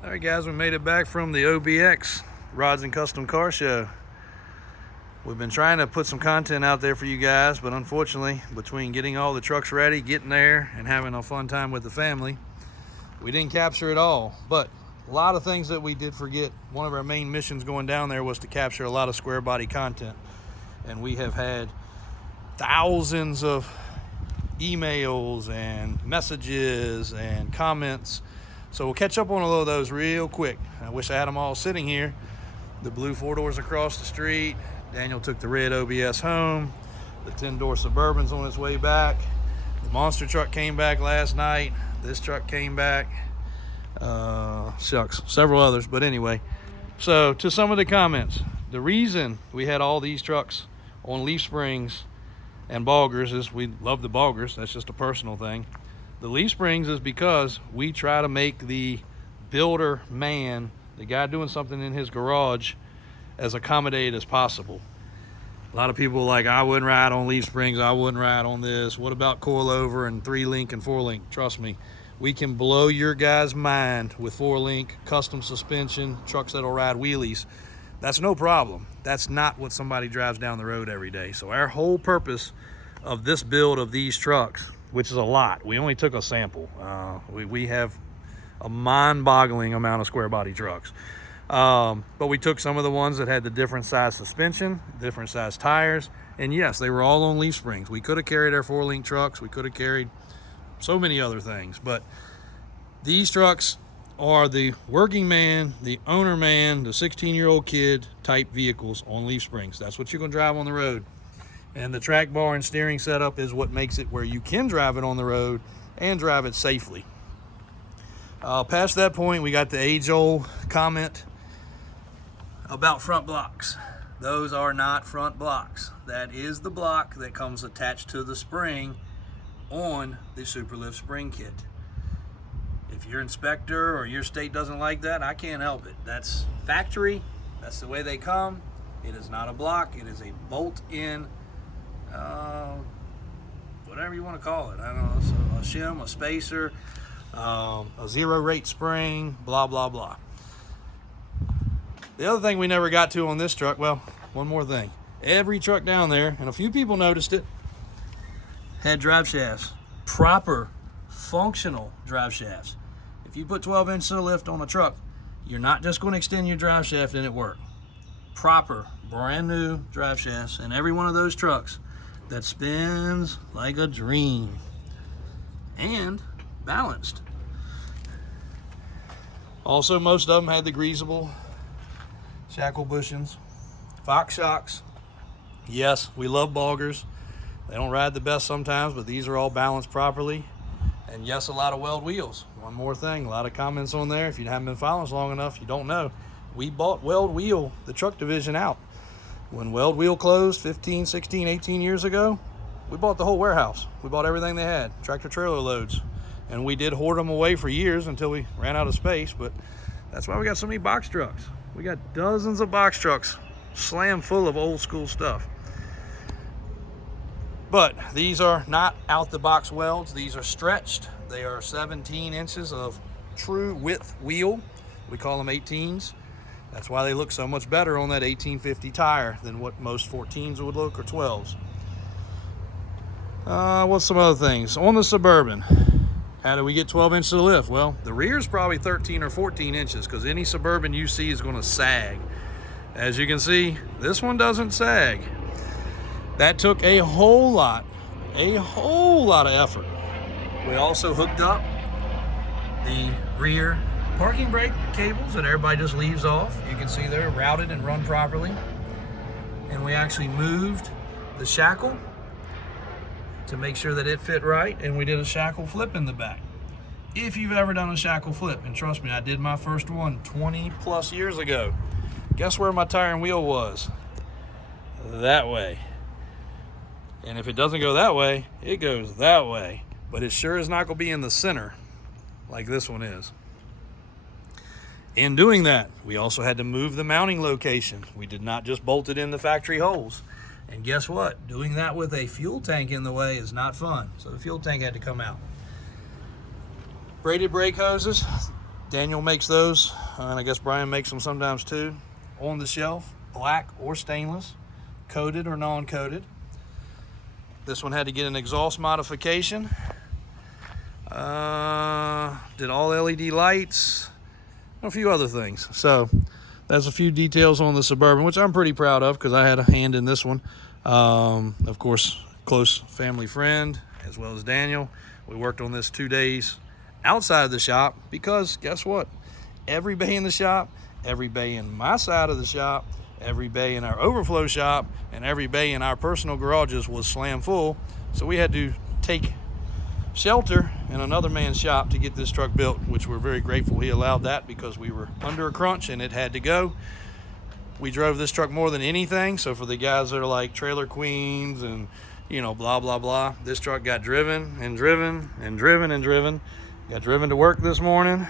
All right, guys, we made it back from the OBX Rods and Custom Car Show. We've been trying to put some content out there for you guys, but unfortunately, between getting all the trucks ready, getting there, and having a fun time with the family, we didn't capture it all. But a lot of things that we did forget. One of our main missions going down there was to capture a lot of Squarebody content. And we have had thousands of emails and messages and comments. So we'll catch up on a little of those real quick. I wish I had them all sitting here. The blue 4-doors across the street. Daniel took the red OBS home. The 10-door Suburban's on its way back. The monster truck came back last night. This truck came back. Shucks, several others, but anyway. So to some of the comments, the reason we had all these trucks on leaf springs and boggers is we love the boggers. That's just a personal thing. The leaf springs is because we try to make the builder man, the guy doing something in his garage, as accommodated as possible. A lot of people are like, I wouldn't ride on leaf springs, I wouldn't ride on this. What about coilover and 3-link and 4-link? Trust me, we can blow your guy's mind with 4-link, custom suspension, trucks that'll ride wheelies. That's no problem. That's not what somebody drives down the road every day. So our whole purpose of this build of these trucks, which is a lot, we only took a sample. We have a mind-boggling amount of Squarebody trucks. But we took some of the ones that had the different size suspension, different size tires, and yes, they were all on leaf springs. We could have carried our 4-link trucks, we could have carried so many other things, but these trucks are the working man, the owner man, the 16-year-old kid type vehicles on leaf springs. That's what you're gonna drive on the road. And the track bar and steering setup is what makes it where you can drive it on the road and drive it safely. Past that point, we got the age-old comment about front blocks. Those are not front blocks. That is the block that comes attached to the spring on the Superlift spring kit. If your inspector or your state doesn't like that, I can't help it. That's factory. That's the way they come. It is not a block. It is a bolt-in, whatever you want to call it. I don't know, so a shim, a spacer, a zero-rate spring, blah, blah, blah. The other thing we never got to on this truck, well, one more thing. Every truck down there, and a few people noticed it, had drive shafts. Proper, functional drive shafts. If you put 12 inches of lift on a truck, you're not just going to extend your drive shaft and it work. Proper, brand new drive shafts in every one of those trucks that spins like a dream and balanced. Also, most of them had the greasable shackle bushings, Fox shocks. Yes, we love boggers. They don't ride the best sometimes, but these are all balanced properly. And yes, a lot of weld wheels. One more thing, a lot of comments on there. If you haven't been following us long enough, you don't know. We bought Weld Wheel, the truck division, out. When Weld Wheel closed 15, 16, 18 years ago, we bought the whole warehouse. We bought everything they had, tractor trailer loads. And we did hoard them away for years until we ran out of space, but that's why we got so many box trucks. We got dozens of box trucks slam full of old school stuff. But these are not out the box welds. These are stretched. They are 17 inches of true width wheel. We call them 18s. That's why they look so much better on that 1850 tire than what most 14s would look, or 12s. What's some other things? On the Suburban, how do we get 12 inches of lift? Well, the rear is probably 13 or 14 inches because any Suburban you see is going to sag. As you can see, this one doesn't sag. That took a whole lot of effort. We also hooked up the rear parking brake cables that everybody just leaves off. You can see they're routed and run properly. And we actually moved the shackle to make sure that it fit right, and we did a shackle flip in the back. If you've ever done a shackle flip, and trust me, I did my first one 20 plus years ago. Guess where my tire and wheel was? That way. And if it doesn't go that way, it goes that way. But it sure is not going to be in the center like this one is. In doing that, we also had to move the mounting location. We did not just bolt it in the factory holes. And guess what? Doing that with a fuel tank in the way is not fun. So the fuel tank had to come out. Braided brake hoses. Daniel makes those, and I guess Brian makes them sometimes too, on the shelf, black or stainless, coated or non-coated. This one had to get an exhaust modification. Did all LED lights, a few other things. So that's a few details on the Suburban, which I'm pretty proud of because I had a hand in this one. Of course, close family friend, as well as Daniel. We worked on this 2 days outside of the shop because guess what? Every bay in the shop, every bay in my side of the shop, every bay in our overflow shop, and every bay in our personal garages was slam full. So we had to take shelter in another man's shop to get this truck built, which we're very grateful he allowed that because we were under a crunch and it had to go. We drove this truck more than anything. So for the guys that are like trailer queens and, you know, blah, blah, blah, this truck got driven and driven and driven and driven. Got driven to work this morning.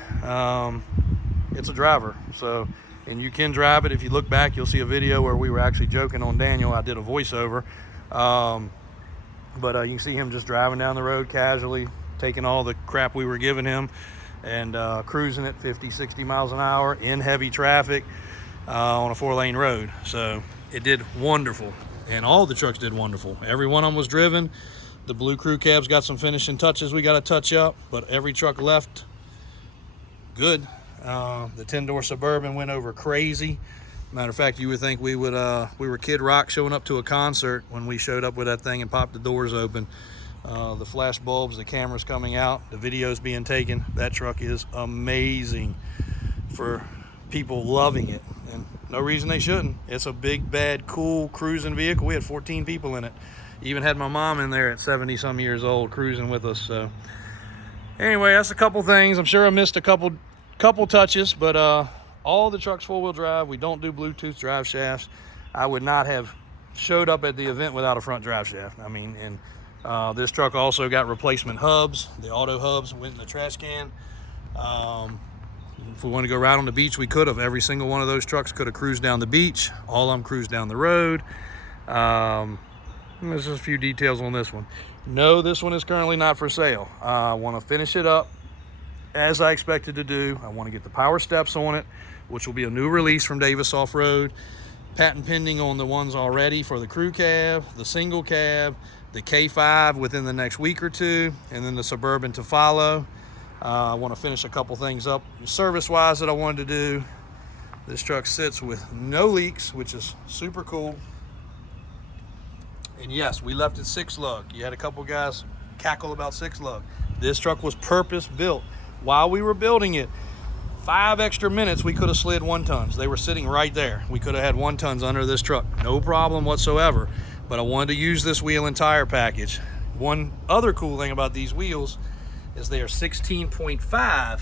It's a driver. So, and you can drive it. If you look back, you'll see a video where we were actually joking on Daniel. I did a voiceover. But you can see him just driving down the road casually, taking all the crap we were giving him and cruising at 50, 60 miles an hour in heavy traffic on a 4-lane road. So it did wonderful. And all the trucks did wonderful. Every one of them was driven. The blue crew cabs got some finishing touches we got to touch up, but every truck left good. The 10-door Suburban went over crazy. Matter of fact, you would think we were Kid Rock showing up to a concert when we showed up with that thing and popped the doors open. The flash bulbs, the cameras coming out, the videos being taken. That truck is amazing for people loving it, and no reason they shouldn't. It's a big, bad, cool cruising vehicle. We had 14 people in it. Even had my mom in there at 70 some years old cruising with us. So anyway, that's a couple things. I'm sure I missed a couple touches, but all the trucks 4-wheel drive. We don't do Bluetooth drive shafts. I would not have showed up at the event without a front drive shaft. I mean, and this truck also got replacement hubs. The auto hubs went in the trash can. If we want to go ride on the beach, we could have. Every single one of those trucks could have cruised down the beach. All of them cruised down the road. There's just a few details on this one. No, this one is currently not for sale. I want to finish it up as I expected to do. I want to get the power steps on it, which will be a new release from Davis Off-Road. Patent pending on the ones already for the crew cab, the single cab, the K5 within the next week or two, and then the Suburban to follow. I want to finish a couple things up service-wise that I wanted to do. This truck sits with no leaks, which is super cool. And yes, we left it 6-lug. You had a couple guys cackle about 6-lug. This truck was purpose-built. While we were building it, 5 extra minutes, we could have slid 1-tons. They were sitting right there. We could have had 1-tons under this truck. No problem whatsoever. But I wanted to use this wheel and tire package. One other cool thing about these wheels is they are 16.5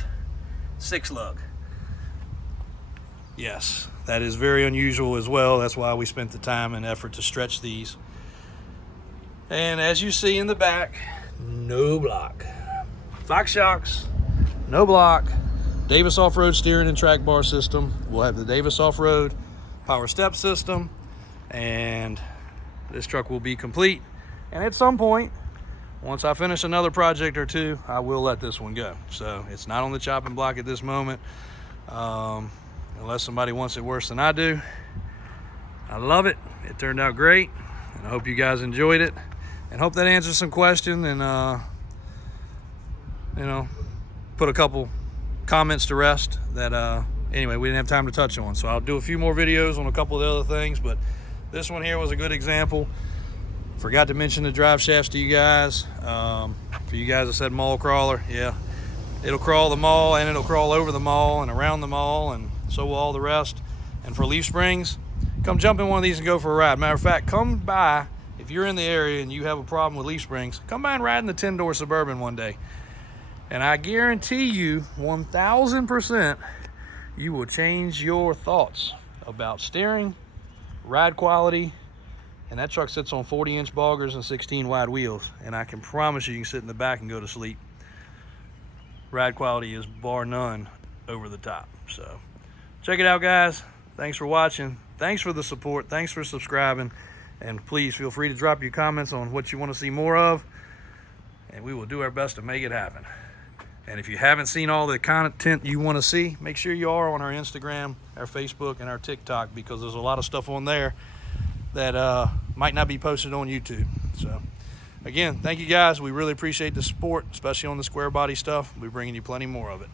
6-lug. Yes, that is very unusual as well. That's why we spent the time and effort to stretch these. And as you see in the back, no block. Fox shocks, no block. Davis Off-Road steering and track bar system. We'll have the Davis Off-Road power step system, and this truck will be complete. And at some point, once I finish another project or two, I will let this one go. So it's not on the chopping block at this moment, unless somebody wants it worse than I do. I love it. It turned out great, and I hope you guys enjoyed it, and hope that answers some questions and put a couple comments to rest that anyway we didn't have time to touch on. So I'll do a few more videos on a couple of the other things, but this one here was a good example. Forgot to mention the drive shafts to you guys. For you guys that said mall crawler, yeah, it'll crawl the mall, and it'll crawl over the mall and around the mall, and so will all the rest. And for leaf springs, come jump in one of these and go for a ride. Matter of fact, come by, if you're in the area and you have a problem with leaf springs, come by and ride in the 10-door Suburban one day. And I guarantee you 1,000% you will change your thoughts about steering, ride quality, and that truck sits on 40-inch boggers and 16 wide wheels, and I can promise you can sit in the back and go to sleep. Ride quality is bar none over the top. So check it out, guys. Thanks for watching. Thanks for the support. Thanks for subscribing, and please feel free to drop your comments on what you want to see more of, and we will do our best to make it happen. And if you haven't seen all the content you want to see, make sure you are on our Instagram, our Facebook, and our TikTok, because there's a lot of stuff on there that might not be posted on YouTube. So again, thank you guys. We really appreciate the support, especially on the Squarebody stuff. We're bringing you plenty more of it.